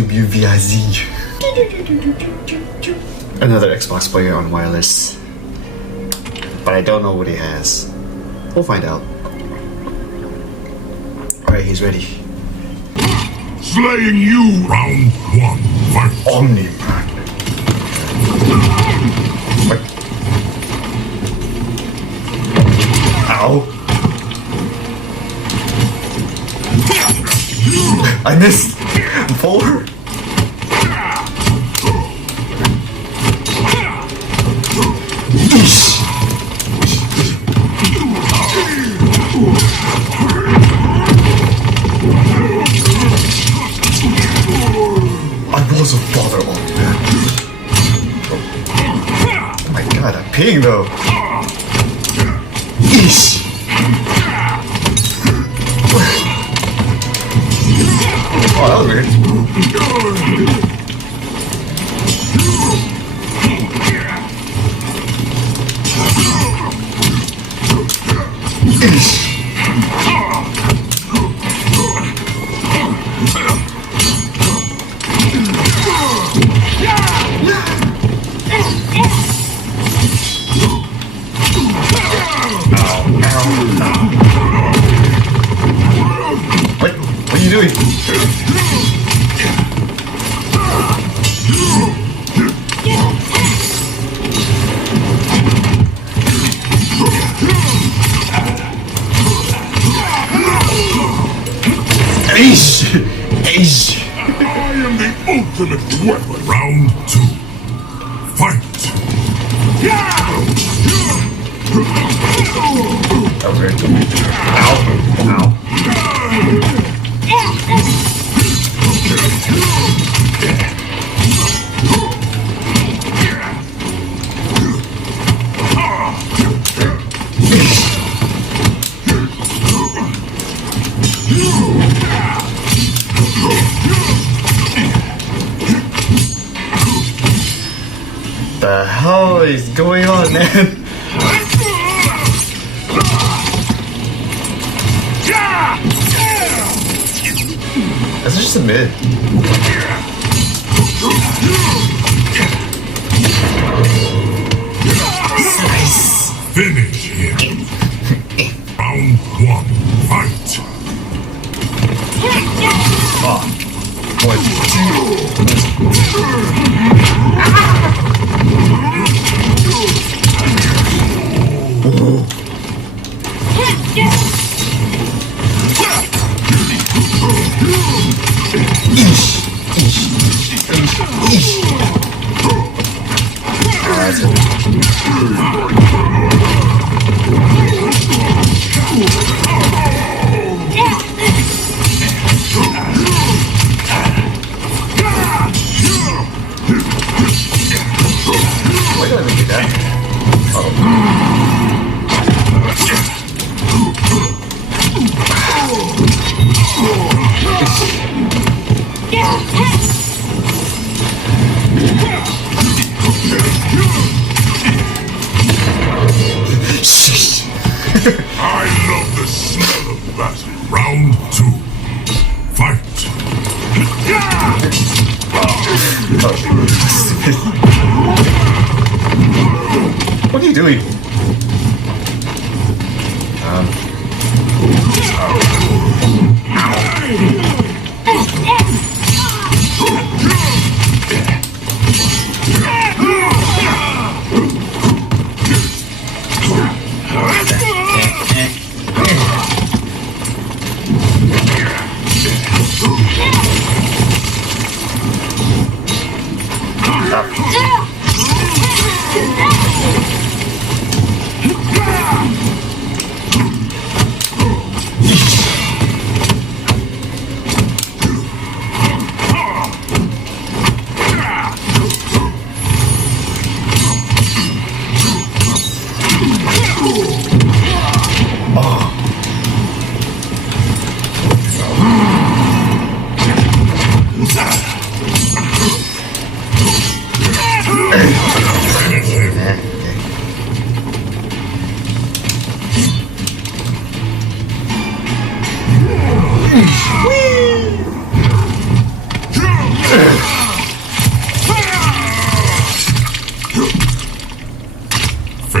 YouTube UVIZ. Another Xbox player on wireless. But I don't know what he has. We'll find out. Alright, he's ready. Slaying you! Round 1, fight! Omni-Man. What? Ow. I missed! 4? I was a father old man. Oh my god, that pig though. Eesh. Oh, that was weird. Eesh. What are you doing? Ace! Ace! I am the ultimate weapon! Round 2, fight! That was very cool. Ow. Ow. The hell is going on, man? That's just a mid. Nice. Finish him! Round 1, fight! Oh. 1, Why did I make it that? I love the smell of battle. Round 2, fight! What are you doing?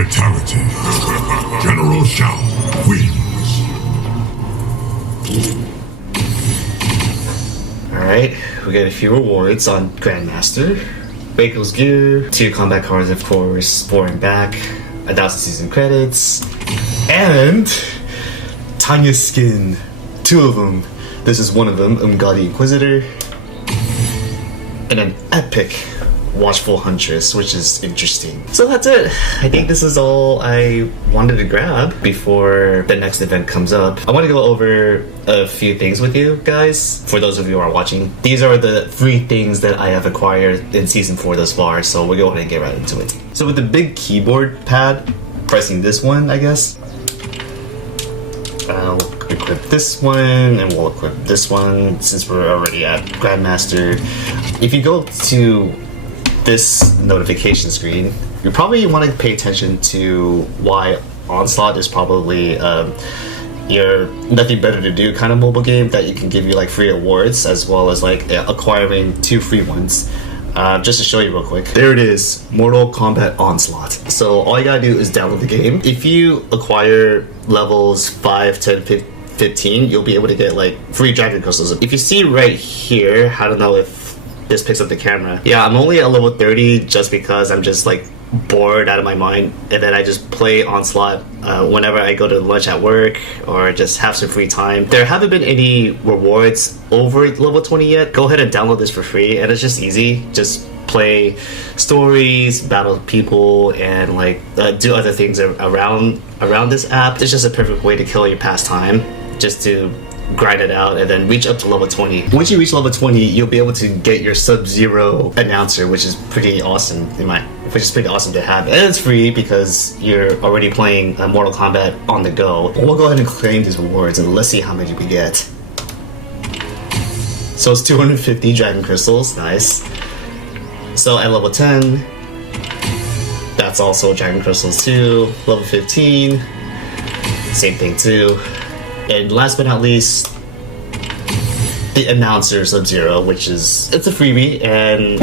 Fatality. General Shao wins. Alright, we got a few rewards on Grandmaster. Waco's gear, 2 combat cards of course, 4 and back, 1,000 season credits, and Tanya's skin. 2 of them. This is one of them, Umgadi Inquisitor, and an epic Watchful Huntress, which is interesting. So that's it. I think this is all I wanted to grab before the next event comes up. I want to go over a few things with you guys, for those of you who are watching. These are the 3 things that I have acquired in Season 4 thus far, so we'll go ahead and get right into it. So with the big keyboard pad, pressing this one, I guess, I'll equip this one, and we'll equip this one since we're already at Grandmaster. If you go to this notification screen, you probably want to pay attention to why Onslaught is probably your nothing better to do kind of mobile game that you can give you like free awards, as well as like acquiring 2 free ones. Just to show you real quick, there it is, Mortal Kombat Onslaught. So all you gotta do is download the game. If you acquire levels 5, 10, 15, you'll be able to get like free dragon crystals. If you see right here, I don't know if this picks up the camera. Yeah, I'm only at level 30 just because I'm just like bored out of my mind, and then I just play Onslaught whenever I go to lunch at work or just have some free time. There haven't been any rewards over level 20 yet. Go ahead and download this for free, and it's just easy. Just play stories, battle people, and like do other things around this app. It's just a perfect way to kill your pastime, just to grind it out and then reach up to level 20. Once you reach level 20, you'll be able to get your Sub-Zero announcer, which is pretty awesome to have. And it's free because you're already playing Mortal Kombat on the go. We'll go ahead and claim these rewards and let's see how many we get. So it's 250 dragon crystals, nice. So at level 10, that's also dragon crystals too. Level 15, same thing too. And last but not least, the announcer Sub-Zero, which is, it's a freebie, and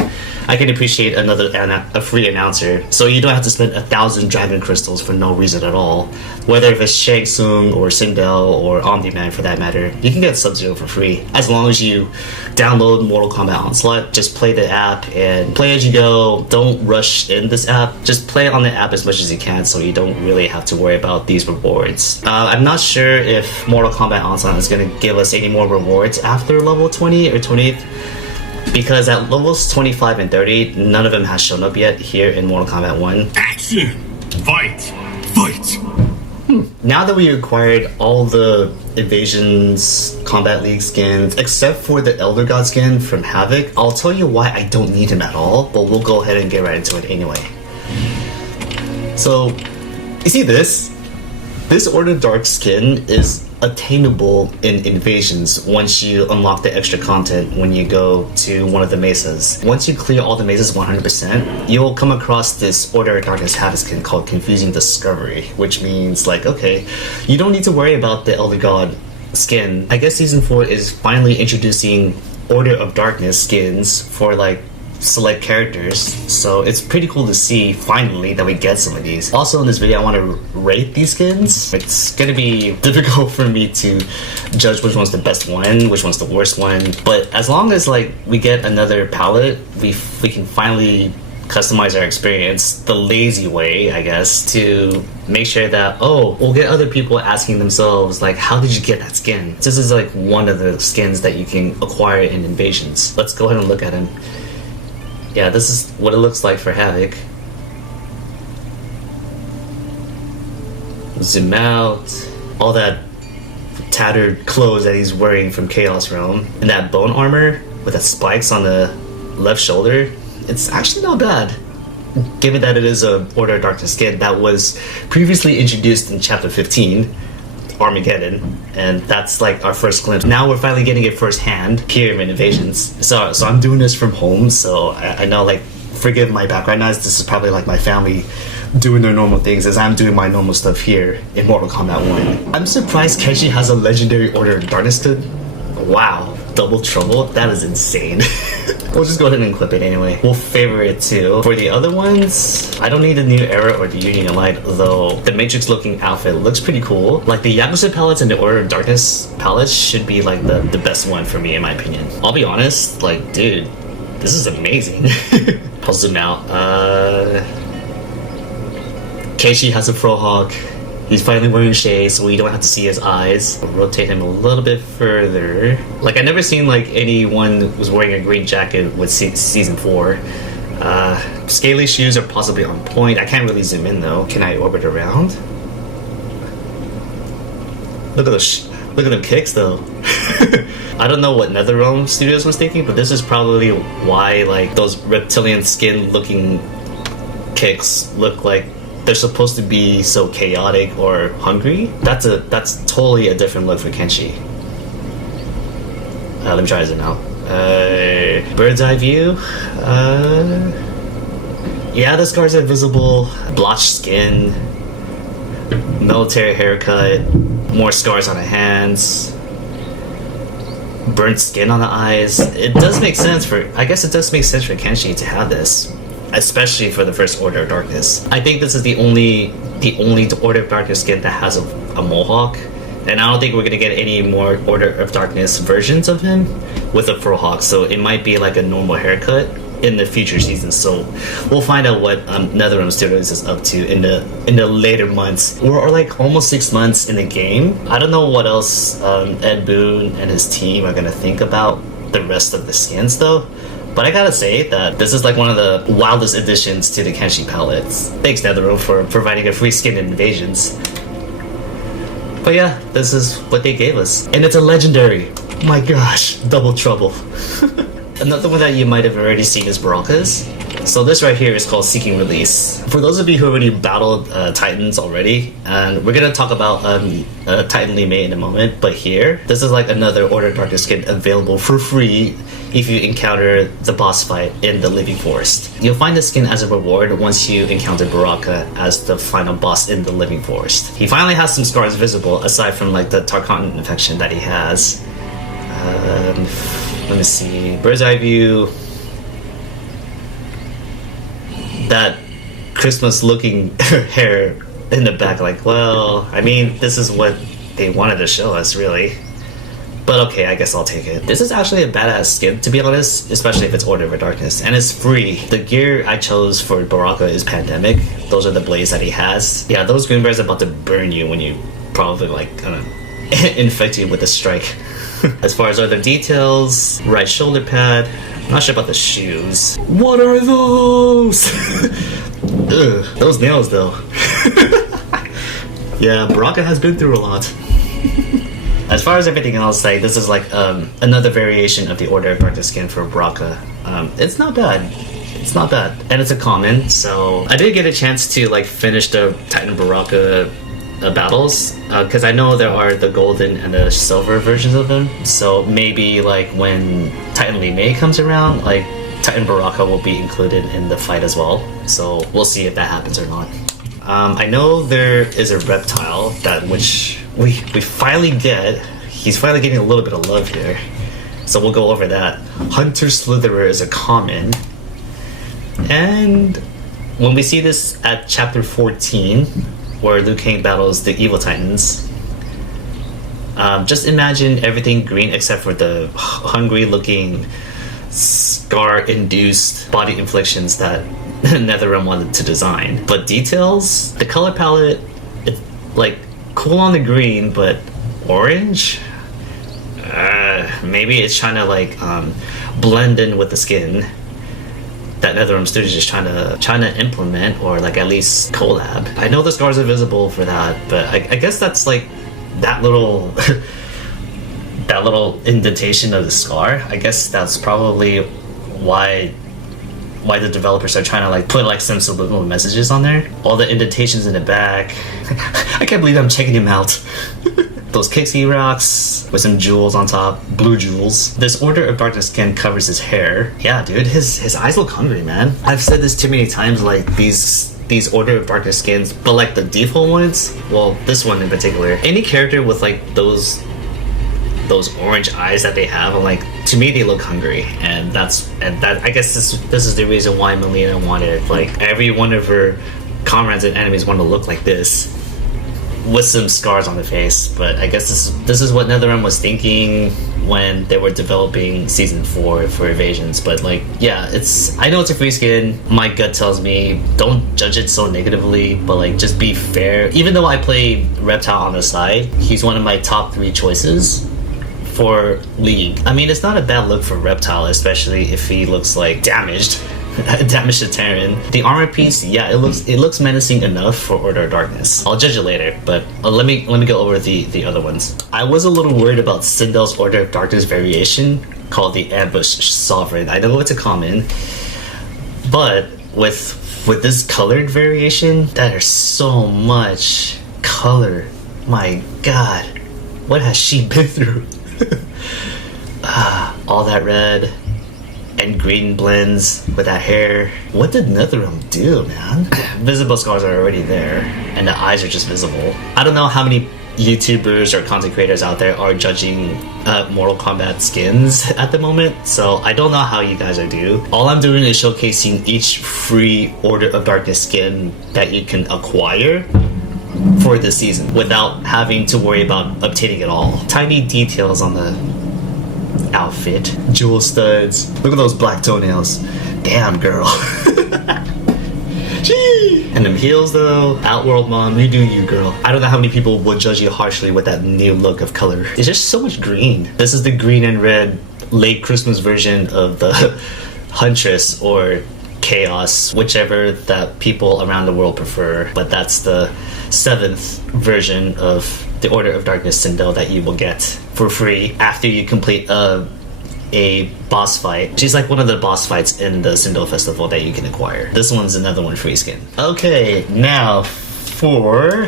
I can appreciate a free announcer. So you don't have to spend 1,000 dragon crystals for no reason at all. Whether if it's Shang Tsung or Sindel or Omni-Man for that matter, you can get Sub-Zero for free. As long as you download Mortal Kombat Onslaught, just play the app and play as you go. Don't rush in this app. Just play on the app as much as you can so you don't really have to worry about these rewards. I'm not sure if Mortal Kombat Onslaught is going to give us any more rewards after level 20 or 28. Because at levels 25 and 30, none of them has shown up yet here in Mortal Kombat 1. Action! Fight! Fight! Now that we acquired all the Invasions Kombat League skins, except for the Elder God skin from Havoc, I'll tell you why I don't need him at all, but we'll go ahead and get right into it anyway. So, you see this? This Order Dark skin is attainable in Invasions once you unlock the extra content when you go to one of the mesas. Once you clear all the mesas 100%, you'll come across this Order of Darkness Havoc skin called Confusing Discovery, which means like, okay, you don't need to worry about the Elder God skin. I guess Season 4 is finally introducing Order of Darkness skins for like select characters, so it's pretty cool to see finally that we get some of these. Also in this video I want to rate these skins. It's gonna be difficult for me to judge which one's the best one, which one's the worst one, but as long as like we get another palette, we can finally customize our experience the lazy way, I guess, to make sure that, oh, we'll get other people asking themselves like, how did you get that skin? This is like one of the skins that you can acquire in Invasions. Let's go ahead and look at him. Yeah, this is what it looks like for Havoc. Zoom out. All that tattered clothes that he's wearing from Chaos Realm. And that bone armor with the spikes on the left shoulder. It's actually not bad, given that it is a Order of Darkness skin that was previously introduced in Chapter 15, Armageddon, and that's like our first glimpse. Now we're finally getting it firsthand here in Invasions. So I'm doing this from home, so I know, like, forgive my background noise. This is probably like my family doing their normal things as I'm doing my normal stuff here in Mortal Kombat 1. I'm surprised Kenshi has a legendary Order of Darkness skin. Wow, Double Trouble? That is insane. We'll just go ahead and clip it anyway. We'll favor it too. For the other ones, I don't need the New Era or the Union Light, though the Matrix looking outfit looks pretty cool. Like the Yakuza palettes and the Order of Darkness palettes should be like the best one for me in my opinion. I'll be honest, like dude, this is amazing. I'll zoom out. Keishi has a frohawk. He's finally wearing shades, so we don't have to see his eyes. I'll rotate him a little bit further. Like, I never seen like anyone who was wearing a green jacket with season 4. Scaly shoes are possibly on point. I can't really zoom in though. Can I orbit around? Look at them kicks though. I don't know what NetherRealm Studios was thinking, but this is probably why like those reptilian skin looking kicks look like they're supposed to be so chaotic or hungry. That's totally a different look for Kenshi. Let me try this out. Bird's eye view. Yeah, the scars are visible. Blotched skin. Military haircut. More scars on the hands. Burnt skin on the eyes. It does make sense for. I guess it does make sense for Kenshi to have this. Especially for the first Order of Darkness. I think this is the only Order of Darkness skin that has a mohawk, and I don't think we're gonna get any more Order of Darkness versions of him with a frohawk. So it might be like a normal haircut in the future seasons. So we'll find out what NetherRealm Studios is up to in the later months. We're like almost 6 months in the game. I don't know what else Ed Boon and his team are gonna think about the rest of the skins though. But I gotta say that this is like one of the wildest additions to the Kenshi palettes. Thanks NetherRealm for providing a free skin in Invasions. But yeah, this is what they gave us. And it's a legendary. My gosh, Double Trouble. Another one that you might have already seen is Baraka's. So this right here is called Seeking Release. For those of you who already battled Titans already, and we're gonna talk about Titan Li Mei in a moment, but here, this is like another Order of Darkness skin available for free if you encounter the boss fight in the Living Forest. You'll find the skin as a reward once you encounter Baraka as the final boss in the Living Forest. He finally has some scars visible aside from like the Tarkatan infection that he has. Let me see, bird's eye view. That Christmas looking hair in the back, like, well, I mean, this is what they wanted to show us, really. But okay, I guess I'll take it. This is actually a badass skin, to be honest, especially if it's Order of Darkness, and it's free. The gear I chose for Baraka is Pandemic. Those are the blades that he has. Yeah, those green bears are about to burn you when you probably like kind of infect you with a strike. As far as other details, right shoulder pad. I'm not sure about the shoes. What are those? Ugh, those nails though. Yeah, Baraka has been through a lot. As far as everything else, like this is like another variation of the Order of Darkness skin for Baraka. It's not bad. It's not bad, and it's a common. So I did get a chance to like finish the Titan Baraka battles because I know there are the golden and the silver versions of them. So maybe like when Titan Li Mei comes around, like Titan Baraka will be included in the fight as well. So we'll see if that happens or not. I know there is a reptile that which we finally get. He's finally getting a little bit of love here. So we'll go over that. Hunter Slitherer is a common. And when we see this at chapter 14, where Liu Kang battles the evil titans, just imagine everything green except for the hungry looking scar-induced body inflictions that NetherRealm wanted to design. But details, the color palette, it's like cool on the green, but orange? Maybe it's trying to like blend in with the skin that NetherRealm Studios is trying to implement, or like at least collab. I know the scars are visible for that, but I guess that's like that little that little indentation of the scar. I guess that's probably why the developers are trying to like put like some subliminal messages on there. All the indentations in the back. I can't believe I'm checking him out. Those Kixie rocks with some jewels on top, blue jewels. This Order of Darkness skin covers his hair. Yeah, dude, his eyes look hungry, man. I've said this too many times, like these Order of Darkness skins, but like the default ones, well, this one in particular, any character with like those those orange eyes that they have, I'm like, to me they look hungry, and that I guess this is the reason why Melina wanted like every one of her comrades and enemies want to look like this, with some scars on the face. But I guess this is what NetherRealm was thinking when they were developing season 4 for Evasions. But like, yeah, I know it's a free skin. My gut tells me don't judge it so negatively, but like just be fair. Even though I played Reptile on the side, he's one of my top 3 choices for League. I mean, it's not a bad look for Reptile, especially if he looks like damaged. Damage to Terran. The armor piece, yeah, it looks menacing enough for Order of Darkness. I'll judge it later, but let me go over the other ones. I was a little worried about Sindel's Order of Darkness variation called the Ambush Sovereign. I know it's a common, but with this colored variation, there's so much color. My God, what has she been through? All that red and green blends with that hair. What did NetherRealm do, man? Visible scars are already there, and the eyes are just visible. I don't know how many YouTubers or content creators out there are judging Mortal Kombat skins at the moment, so I don't know how you guys are doing. All I'm doing is showcasing each free Order of Darkness skin that you can acquire for this season without having to worry about obtaining it all. Tiny details on the outfit, jewel studs. Look at those black toenails. Damn, girl. Gee. And them heels though. Outworld mom, you do you, girl. I don't know how many people would judge you harshly with that new look of color. It's just so much green. This is the green and red late Christmas version of the Huntress or Chaos, whichever that people around the world prefer. But that's the 7th version of the Order of Darkness Sindel that you will get for free after you complete a boss fight. She's like one of the boss fights in the Sindel Festival that you can acquire. This one's another one free skin. Okay, now for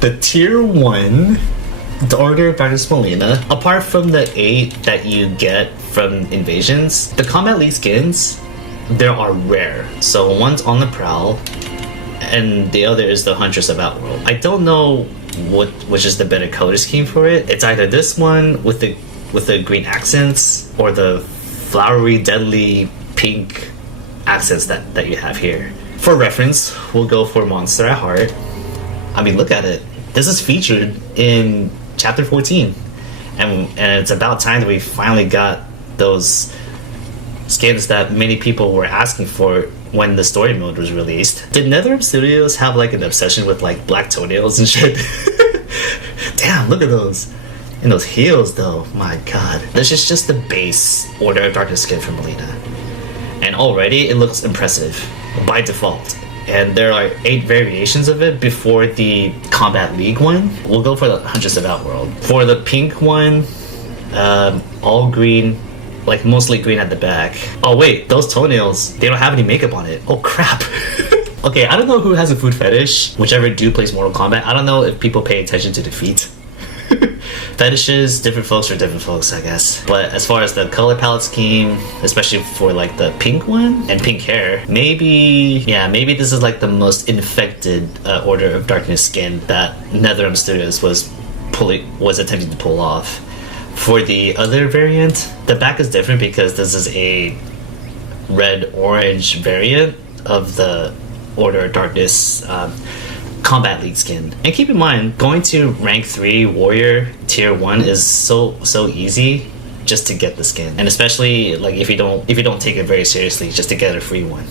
the tier 1, the Order of Darkness Melina. Apart from the 8 that you get from Invasions, the Kombat League skins, there are rare. So one's on the Prowl, and the other is the Huntress of Outworld. I don't know which is the better color scheme for it. It's either this one with the green accents or the flowery, deadly pink accents that you have here. For reference, we'll go for Monster at Heart. I mean, look at it. This is featured in chapter 14, and it's about time that we finally got those skins that many people were asking for when the story mode was released. Did NetherRealm Studios have like an obsession with like black toenails and shit? Damn, look at those. And those heels though, my God. This is just the base Order of Darkness skin from Melina. And already it looks impressive by default. And there are 8 variations of it before the Kombat League one. We'll go for the Huntress of Outworld. For the pink one, all green, like mostly green at the back. Oh wait, those toenails, they don't have any makeup on it. Oh crap. Okay, I don't know who has a food fetish, whichever dude plays Mortal Kombat. I don't know if people pay attention to the feet. Fetishes, different folks are different folks, I guess. But as far as the color palette scheme, especially for like the pink one and pink hair, maybe this is like the most infected Order of Darkness skin that NetherRealm Studios was attempting to pull off. For the other variant, the back is different because this is a red-orange variant of the Order of Darkness Kombat League skin. And keep in mind, going to rank 3 warrior tier 1 is so easy just to get the skin, and especially like if you don't take it very seriously, just to get a free one.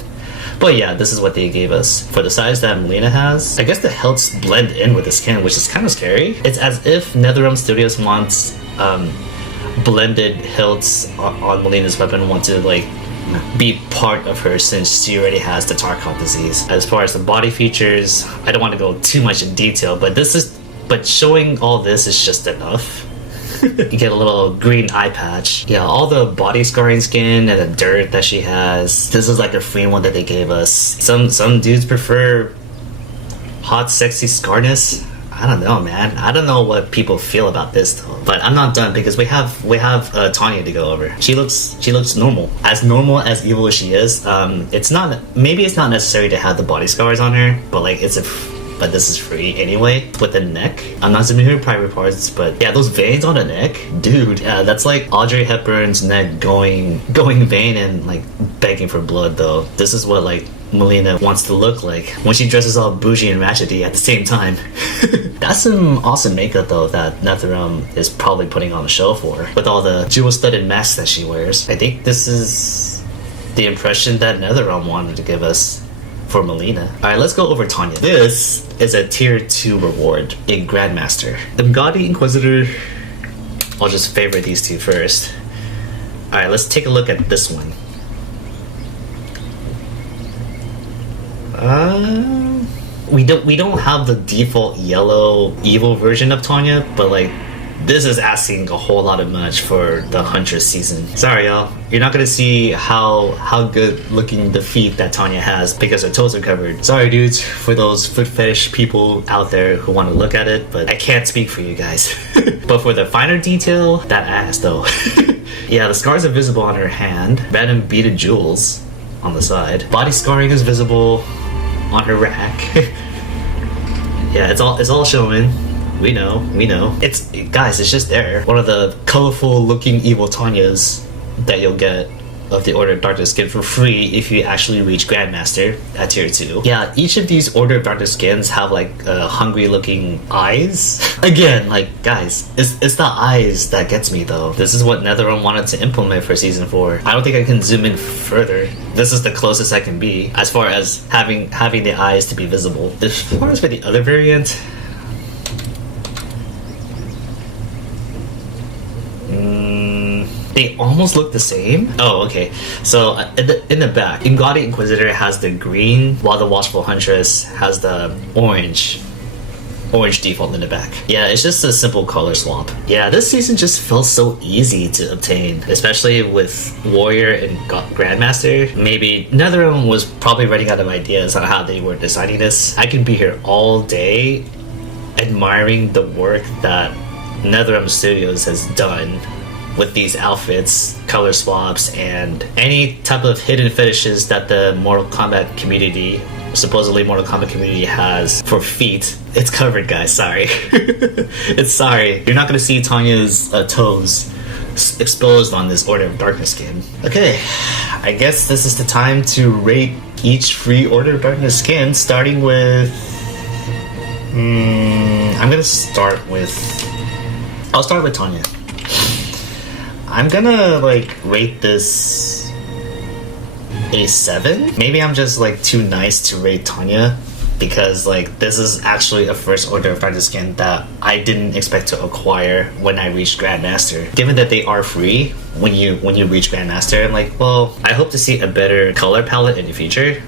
But yeah, this is what they gave us. For the size that Melina has, I guess the hilts blend in with the skin, which is kind of scary. It's as if NetherRealm Studios wants blended hilts on Melina's weapon, want to like be part of her since she already has the Tarkov disease. As far as the body features, I don't want to go too much in detail, but showing all this is just enough. You get a little green eye patch. Yeah, all the body scarring skin and the dirt that she has. This is like a free one that they gave us. Some dudes prefer hot, sexy scarness. I don't know, man. I don't know what people feel about this though. But I'm not done because we have Tanya to go over. She looks normal as evil as she is. Maybe it's not necessary to have the body scars on her, but like it's but this is free anyway. With the neck, I'm not zooming here private parts, but yeah, those veins on the neck, dude, yeah, that's like Audrey Hepburn's neck going vein and like begging for blood though. This is what like Melina wants to look like when she dresses all bougie and ratchety at the same time. That's some awesome makeup though that NetherRealm is probably putting on a show for her, with all the jewel-studded masks that she wears. I think this is the impression that NetherRealm wanted to give us for Melina. Alright, let's go over Tanya. This is a tier 2 reward in Grandmaster. The Gaudy Inquisitor, I'll just favorite these two first. Alright, let's take a look at this one. We don't have the default yellow evil version of Tanya, but like this is asking a whole lot of much for the Huntress season. Sorry y'all, you're not gonna see how good looking the feet that Tanya has because her toes are covered. Sorry dudes, for those foot fetish people out there who want to look at it, but I can't speak for you guys. But for the finer detail, that ass though. Yeah, the scars are visible on her hand, random beaded jewels on the side. Body scarring is visible on her rack. Yeah, it's all showing. We know. It's guys, it's just there. One of the colorful looking evil Tanyas that you'll get of the Order of Darkness skin for free if you actually reach Grandmaster at tier 2. Yeah, each of these Order of Darkness skins have like hungry looking eyes. Again, like guys, it's the eyes that gets me though. This is what NetherRealm wanted to implement for season 4. I don't think I can zoom in further. This is the closest I can be as far as having the eyes to be visible. As far as for the other variant, they almost look the same. Oh, okay. So in the back, Ingaudy Inquisitor has the green, while the Watchful Huntress has the orange default in the back. Yeah, it's just a simple color swap. Yeah, this season just felt so easy to obtain, especially with Warrior and Grandmaster. Maybe NetherRealm was probably running out of ideas on how they were designing this. I could be here all day admiring the work that NetherRealm Studios has done with these outfits, color swaps, and any type of hidden fetishes that the Mortal Kombat community, supposedly Mortal Kombat community, has for feet. It's covered, guys, sorry. It's sorry. You're not gonna see Tanya's toes exposed on this Order of Darkness skin. Okay, I guess this is the time to rate each free Order of Darkness skin, starting with... I'll start with Tanya. I'm gonna like rate this a 7. Maybe I'm just like too nice to rate Tanya because like this is actually a first Order of Darkness skin that I didn't expect to acquire when I reached Grandmaster. Given that they are free when you reach Grandmaster, I'm like, well, I hope to see a better color palette in the future.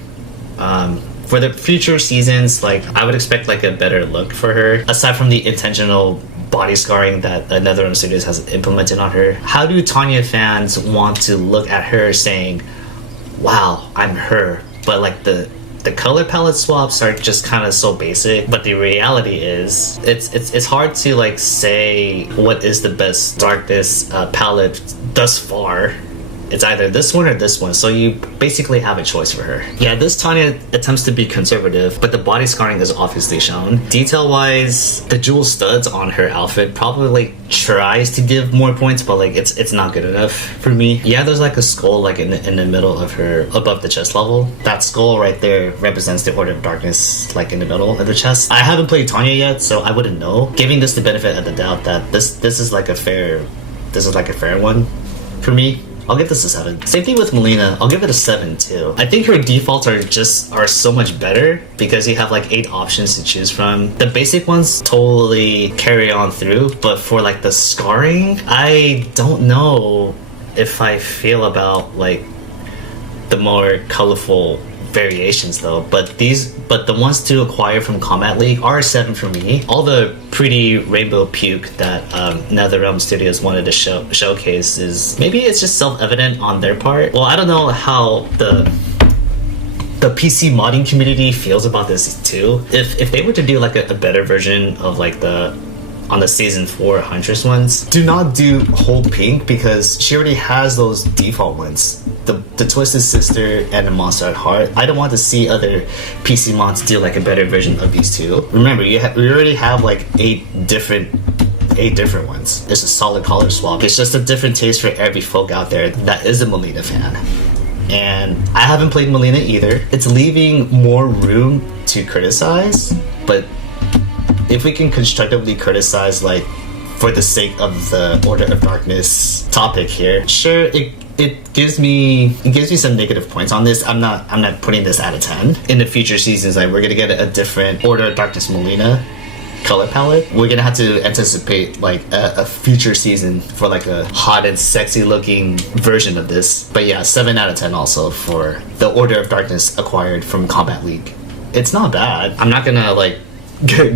For the future seasons, like I would expect like a better look for her, aside from the intentional body scarring that NetherRealm Studios has implemented on her. How do Tanya fans want to look at her saying, wow, I'm her, but like the color palette swaps are just kind of so basic? But the reality is it's hard to like say what is the best darkness palette thus far. It's either this one or this one, so you basically have a choice for her. Yeah, this Tanya attempts to be conservative, but the body scarring is obviously shown. Detail-wise, the jewel studs on her outfit probably like tries to give more points, but like it's not good enough for me. Yeah, there's like a skull like in the middle of her, above the chest level. That skull right there represents the Order of Darkness, like in the middle of the chest. I haven't played Tanya yet, so I wouldn't know. Giving this the benefit of the doubt that this is like a fair one for me. I'll give this a 7. Same thing with Melina. I'll give it a 7 too. I think her defaults are so much better because you have like 8 options to choose from. The basic ones totally carry on through, but for like the scarring, I don't know if I feel about like the more colorful variations though, but the ones to acquire from Kombat League are a 7 for me. All the pretty rainbow puke that NetherRealm Studios wanted to showcase is maybe it's just self-evident on their part. Well, I don't know how the PC modding community feels about this too. If they were to do like a better version of like the on the season 4 Huntress ones. Do not do whole pink because she already has those default ones. The Twisted Sister and the Monster at Heart. I don't want to see other PC mods do like a better version of these two. Remember, we already have like 8 different ones. It's a solid color swap. It's just a different taste for every folk out there that is a Melina fan. And I haven't played Melina either. It's leaving more room to criticize, but if we can constructively criticize, like, for the sake of the Order of Darkness topic here, sure, it gives me some negative points on this. I'm not putting this out of 10. In the future seasons, like, we're gonna get a different Order of Darkness Melina color palette. We're gonna have to anticipate like a future season for like a hot and sexy looking version of this. But yeah, 7 out of 10 also for the Order of Darkness acquired from Kombat League. It's not bad. I'm not gonna like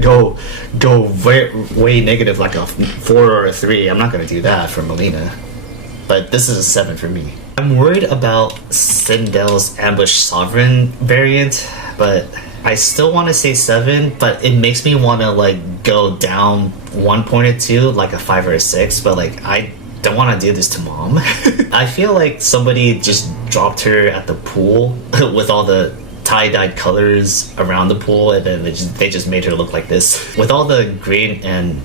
go way negative like a 4 or a 3. I'm not gonna do that for Melina. But this is a 7 for me. I'm worried about Sindel's Ambush Sovereign variant, but I still want to say 7, but it makes me want to like go down 1 point or 2, like a 5 or a 6, but like I don't want to do this to mom. I feel like somebody just dropped her at the pool with all the tie-dyed colors around the pool, and then they just made her look like this. With all the green and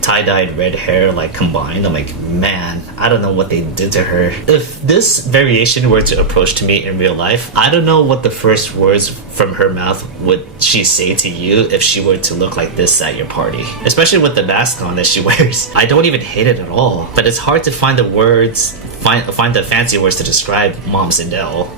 tie-dyed red hair like combined, I'm like, man, I don't know what they did to her. If this variation were to approach to me in real life, I don't know what the first words from her mouth would she say to you if she were to look like this at your party, especially with the mask on that she wears. I don't even hate it at all, but it's hard to find the words, find the fancy words to describe Mom Sindel,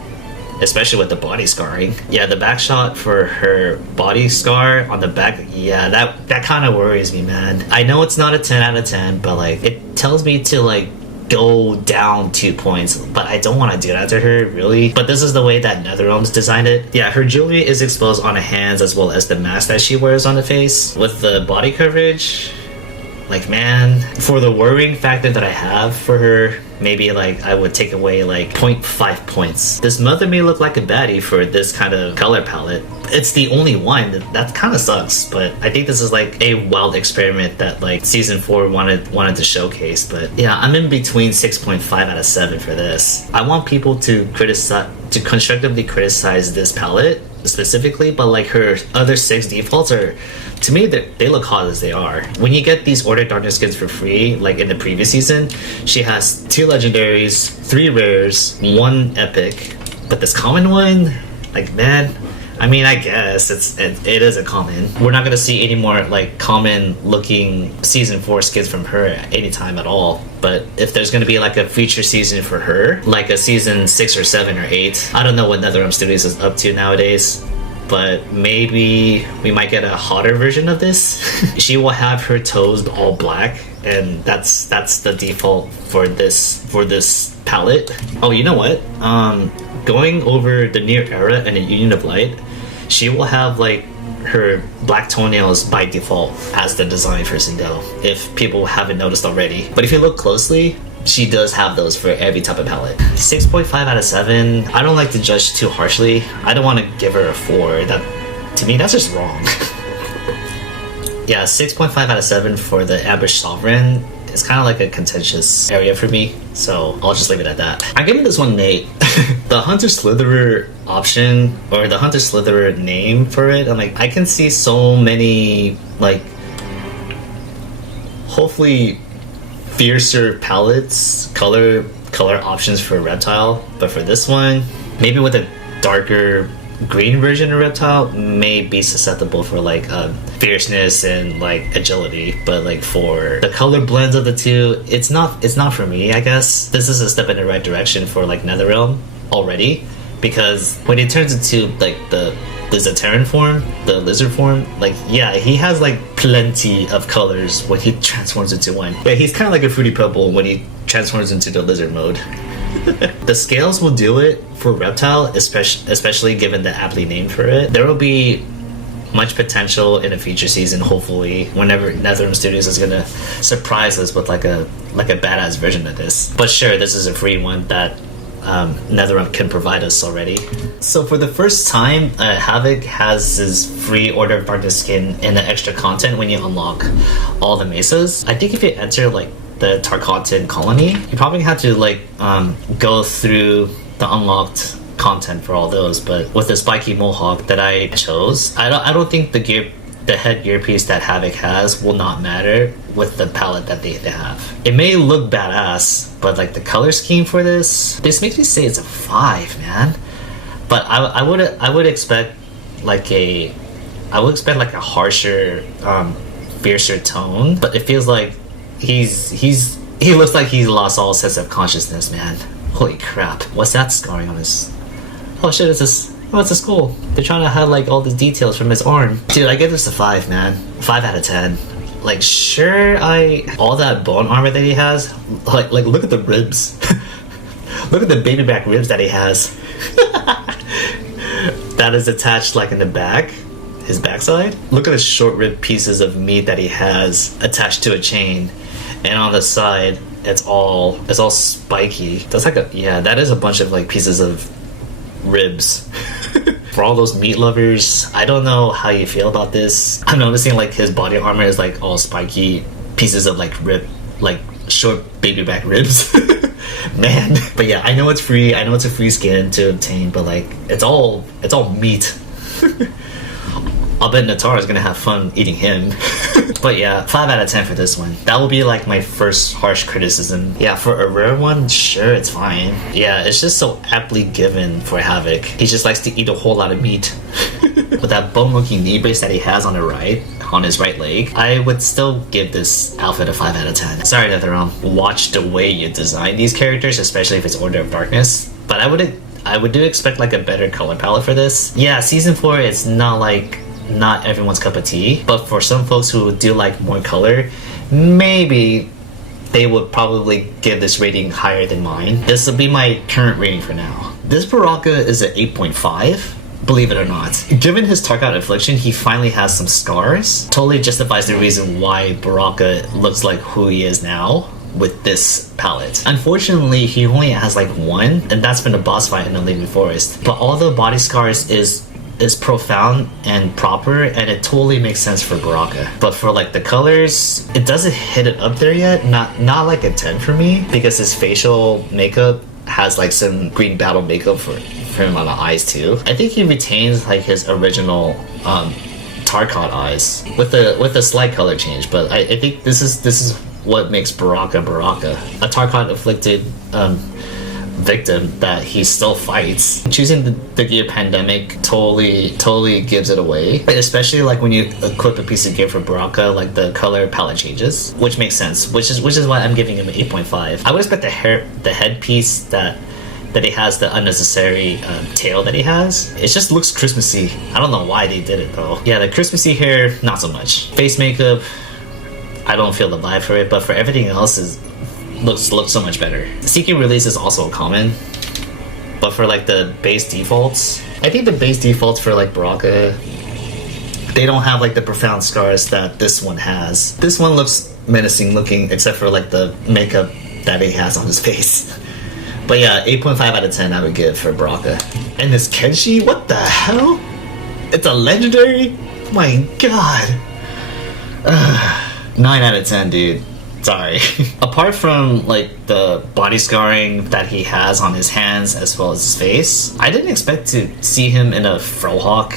especially with the body scarring. Yeah, the back shot for her body scar on the back, yeah, that kind of worries me, man. I know it's not a 10 out of 10, but like it tells me to like go down 2 points, but I don't want to do that to her, really. But this is the way that NetherRealms designed it. Yeah, her jewelry is exposed on the hands as well as the mask that she wears on the face. With the body coverage, like, man, for the worrying factor that I have for her, maybe like I would take away like 0.5 points. This mother may look like a baddie for this kind of color palette. It's the only one that kind of sucks, but I think this is like a wild experiment that like season 4 wanted to showcase. But yeah, I'm in between 6.5 out of 7 for this. I want people to constructively criticize this palette specifically, but like her other 6 defaults are, to me, they look hot as they are. When you get these Order Darkness skins for free, like in the previous season, she has 2 legendaries, 3 rares, 1 epic, but this common one, like, man, I mean, I guess it is a common. We're not gonna see any more like common looking season 4 skins from her anytime at all. But if there's gonna be like a future season for her, like a season 6 or 7 or 8, I don't know what NetherRealm Studios is up to nowadays, but maybe we might get a hotter version of this. She will have her toes all black, and that's the default for this palette. Oh, you know what? Going over the Near Era and the Union of Light, she will have like her black toenails by default as the design for Sindel, if people haven't noticed already. But if you look closely, she does have those for every type of palette. 6.5 out of 7. I don't like to judge too harshly. I don't want to give her a 4. That, to me, that's just wrong. Yeah, 6.5 out of 7 for the Ambush Sovereign. It's kind of like a contentious area for me, so I'll just leave it at that. I'm giving this one an 8. The Hunter Slitherer option, or the Hunter Slitherer name for it, I'm like, I can see so many, like, hopefully fiercer palettes, color options for Reptile, but for this one, maybe with a darker green version of Reptile may be susceptible for like fierceness and like agility, but like for the color blends of the two, it's not for me. I guess this is a step in the right direction for like NetherRealm already, because when it turns into like the Zaterran form, the lizard form, like, yeah, he has like plenty of colors when he transforms into one. Yeah, he's kind of like a Fruity Pebble when he transforms into the lizard mode. The scales will do it for Reptile, especially given the aptly named for it. There will be much potential in a future season, hopefully, whenever NetherRealm Studios is gonna surprise us with like a badass version of this. But sure, this is a free one that NetherRealm can provide us already. So for the first time, Havoc has his free Order of Darkness skin and the extra content when you unlock all the mesas. I think if you enter like the Tarkatan colony, you probably have to like go through the unlocked content for all those. But with the spiky mohawk that I chose, I don't think the head earpiece that Havoc has will not matter with the palette that they have. It may look badass, but like the color scheme for this makes me say it's a 5, man. But I would expect like a harsher, fiercer tone. But it feels like he looks like he's lost all sense of consciousness, man. Holy crap! What's that scarring on his? Oh shit! It's a skull. They're trying to highlight all the details from his arm. Dude, I give this a 5, man. 5 out of 10. Like, sure, all that bone armor that he has. Like look at the ribs. Look at the baby back ribs that he has. That is attached like in the back, his backside. Look at the short rib pieces of meat that he has attached to a chain, and on the side, it's all spiky. That's like that is a bunch of like pieces of ribs. For all those meat lovers, I don't know how you feel about this. I'm noticing like his body armor is like all spiky pieces of like short baby back ribs. Man. But yeah, I know it's free. I know it's a free skin to obtain, but like it's all meat. I'll bet Natara's gonna have fun eating him. But yeah, 5 out of 10 for this one. That will be like my first harsh criticism. Yeah, for a rare one, sure, it's fine. Yeah, it's just so aptly given for Havoc. He just likes to eat a whole lot of meat. With that bone-looking knee brace that he has on his right leg, I would still give this outfit a 5 out of 10. Sorry, NetherRealm. Watch the way you design these characters, especially if it's Order of Darkness. But I would do expect like a better color palette for this. Yeah, season 4, it's not everyone's cup of tea, but for some folks who do like more color, maybe they would probably give this rating higher than mine. This will be my current rating for now. This Baraka is an 8.5, believe it or not. Given his Tarkat affliction, he finally has some scars. Totally justifies the reason why Baraka looks like who he is now with this palette. Unfortunately, he only has like one, and that's been a boss fight in the Leaving Forest. But all the body scars is profound and proper, and it totally makes sense for Baraka. But for like the colors, it doesn't hit it up there yet. Not like a 10 for me, because his facial makeup has like some green battle makeup for him on the eyes too. I think he retains like his original Tarkat eyes with a slight color change, but I think this is what makes Baraka a Tarkat afflicted victim that he still fights. Choosing the gear Pandemic totally gives it away, especially like when you equip a piece of gear for Baraka, like the color palette changes, which makes sense, which is why I'm giving him an 8.5. I would expect the headpiece that he has, the unnecessary tail that he has, it just looks Christmassy. I don't know why they did it though. Yeah, the Christmassy hair, not so much. Face makeup, I don't feel the vibe for it, but for everything else looks so much better. Seeking Release is also a common, but for like the base defaults, I think the base defaults for like Baraka, they don't have like the profound scars that this one has. This one looks menacing looking, except for like the makeup that he has on his face. But yeah, 8.5 out of 10 I would give for Baraka. And this Kenshi, what the hell? It's a legendary? Oh my god. 9 out of 10, dude. Sorry. Apart from like the body scarring that he has on his hands as well as his face, I didn't expect to see him in a Frohawk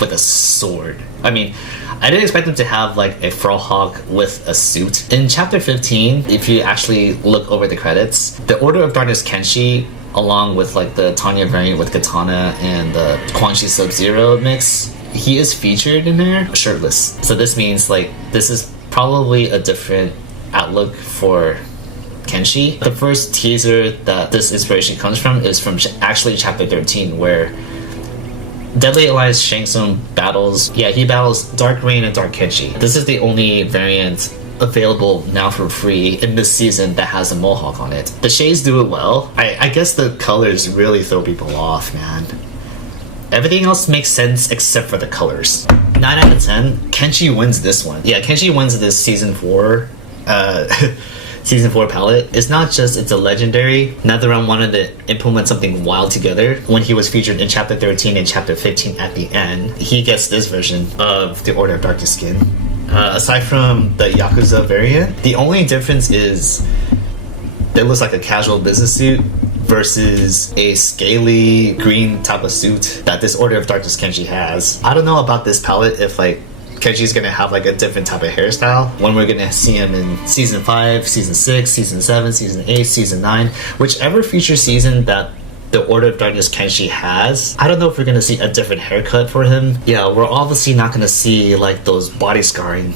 with a sword. I mean, I didn't expect him to have like a Frohawk with a suit. In chapter 15, if you actually look over the credits, the Order of Darkness Kenshi, along with like the Tanya variant with Katana and the Quan Chi Sub-Zero mix, he is featured in there shirtless. So this means like this is probably a different outlook for Kenshi. The first teaser that this inspiration comes from is from actually chapter 13, where Deadly Alliance Shang Tsung battles, he battles Dark Rain and Dark Kenshi. This is the only variant available now for free in this season that has a mohawk on it. The shades do it well. I guess the colors really throw people off, man. Everything else makes sense except for the colors. 9 out of 10, Kenshi wins this one. Yeah, Kenshi wins this season 4 Season 4 palette is not just it's a legendary. NetherRealm wanted to implement something wild together. When he was featured in Chapter 13 and Chapter 15 at the end, he gets this version of the Order of Darkness skin. Aside from the Yakuza variant, the only difference is it looks like a casual business suit versus a scaly green type of suit that this Order of Darkness Kenshi has. I don't know about this palette if like Kenshi's gonna have like a different type of hairstyle when we're gonna see him in Season 5, Season 6, Season 7, Season 8, Season 9, whichever future season that the Order of Darkness Kenshi has. I don't know if we're gonna see a different haircut for him. Yeah, we're obviously not gonna see like those body scarring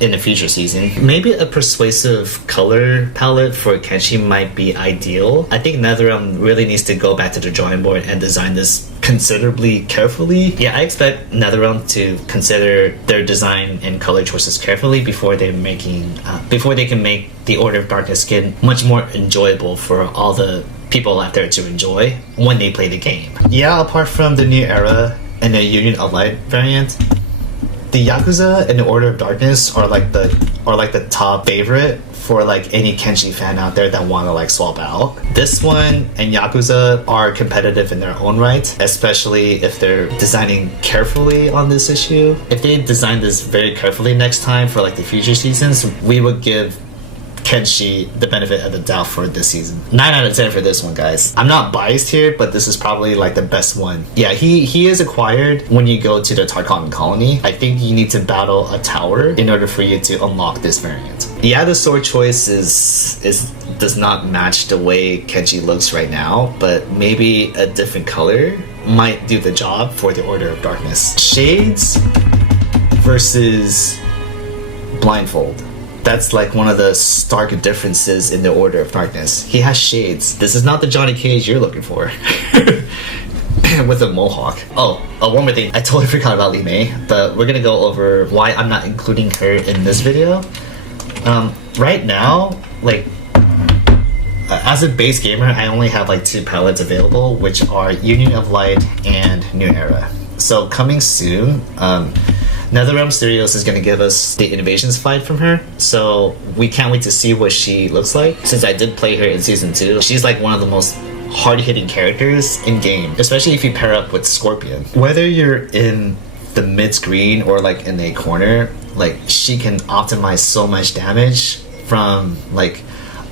in the future season. Maybe a persuasive color palette for Kenshi might be ideal. I think NetherRealm really needs to go back to the drawing board and design this considerably carefully. Yeah, I expect NetherRealm to consider their design and color choices carefully before they can make the Order of Darkness skin much more enjoyable for all the people out there to enjoy when they play the game. Yeah, apart from the New Era and the Union of Light variant, the Yakuza and the Order of Darkness are like the top favorite for like any Kenshi fan out there that want to like swap out. This one and Yakuza are competitive in their own right, especially if they're designing carefully on this issue. If they design this very carefully next time for like the future seasons, we would give Kenshi the benefit of the doubt for this season. 9 out of 10 for this one, guys. I'm not biased here, but this is probably like the best one. Yeah, he is acquired when you go to the Tarkatan colony. I think you need to battle a tower in order for you to unlock this variant. Yeah, the sword choice does not match the way Kenshi looks right now, but maybe a different color might do the job for the Order of Darkness. Shades versus blindfold. That's like one of the stark differences in the Order of Darkness. He has shades. This is not the Johnny Cage you're looking for. With a mohawk. Oh, one more thing. I totally forgot about Li Mei, but we're gonna go over why I'm not including her in this video. Right now, like, as a base gamer, I only have like 2 palettes available, which are Union of Light and New Era. So coming soon, NetherRealm Studios is going to give us the Innovations fight from her, so we can't wait to see what she looks like. Since I did play her in Season 2, she's like one of the most hard-hitting characters in game, especially if you pair up with Scorpion. Whether you're in the mid-screen or like in a corner, like she can optimize so much damage from like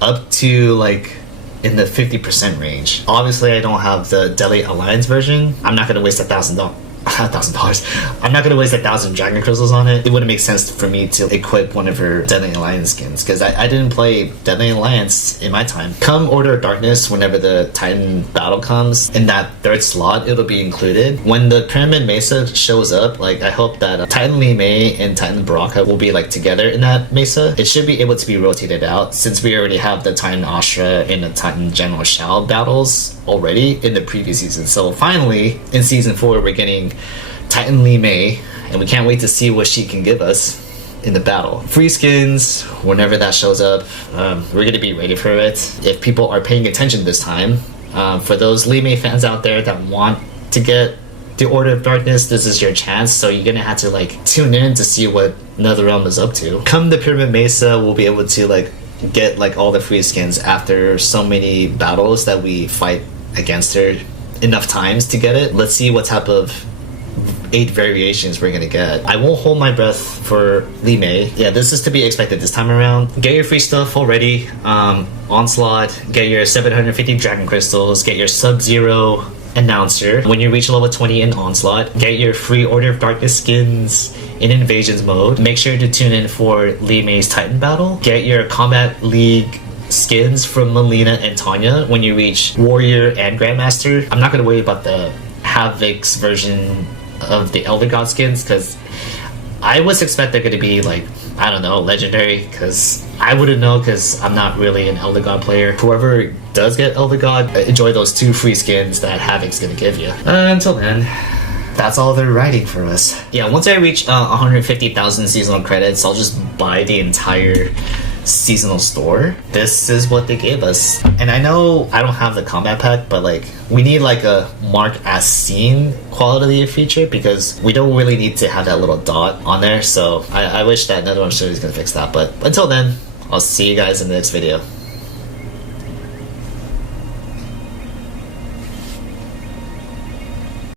up to like in the 50% range. Obviously I don't have the Deadly Alliance version. I'm not going to waste $1,000. I'm not gonna waste 1,000 dragon crystals on it. It wouldn't make sense for me to equip one of her Deadly Alliance skins because I didn't play Deadly Alliance in my time. Come Order of Darkness, whenever the Titan battle comes, in that 3rd slot, it'll be included. When the Pyramid Mesa shows up, like I hope that Titan Li Mei and Titan Baraka will be like together in that Mesa. It should be able to be rotated out since we already have the Titan Astra and the Titan General Shao battles already in the previous season. So finally, in Season 4, we're getting Titan Li Mei, and we can't wait to see what she can give us in the battle. Free skins, whenever that shows up, we're going to be ready for it. If people are paying attention this time, for those Li Mei fans out there that want to get the Order of Darkness, this is your chance, so you're going to have to like tune in to see what NetherRealm is up to. Come the Pyramid Mesa, we'll be able to like get like all the free skins after so many battles that we fight against her enough times to get it. Let's see what type of 8 variations we're gonna get. I won't hold my breath for Li Mei. Yeah, this is to be expected this time around. Get your free stuff already. Onslaught, get your 750 dragon crystals, get your Sub-Zero announcer. When you reach level 20 in Onslaught, get your free Order of Darkness skins in Invasions mode. Make sure to tune in for Li Mei's Titan battle. Get your Kombat League skins from Melina and Tanya when you reach Warrior and Grandmaster. I'm not going to worry about the Havoc's version of the Elder God skins because I was expect they're going to be like, I don't know, legendary, because I wouldn't know because I'm not really an Elder God player. Whoever does get Elder God, enjoy those 2 free skins that Havoc's going to give you. Until then, that's all they're writing for us. Yeah, once I reach 150,000 seasonal credits, I'll just buy the entire seasonal store. This is what they gave us. And I know I don't have the combat pack, but like we need like a mark as seen quality of feature because we don't really need to have that little dot on there. So I wish that NetherRealm Studio is gonna fix that. But until then, I'll see you guys in the next video.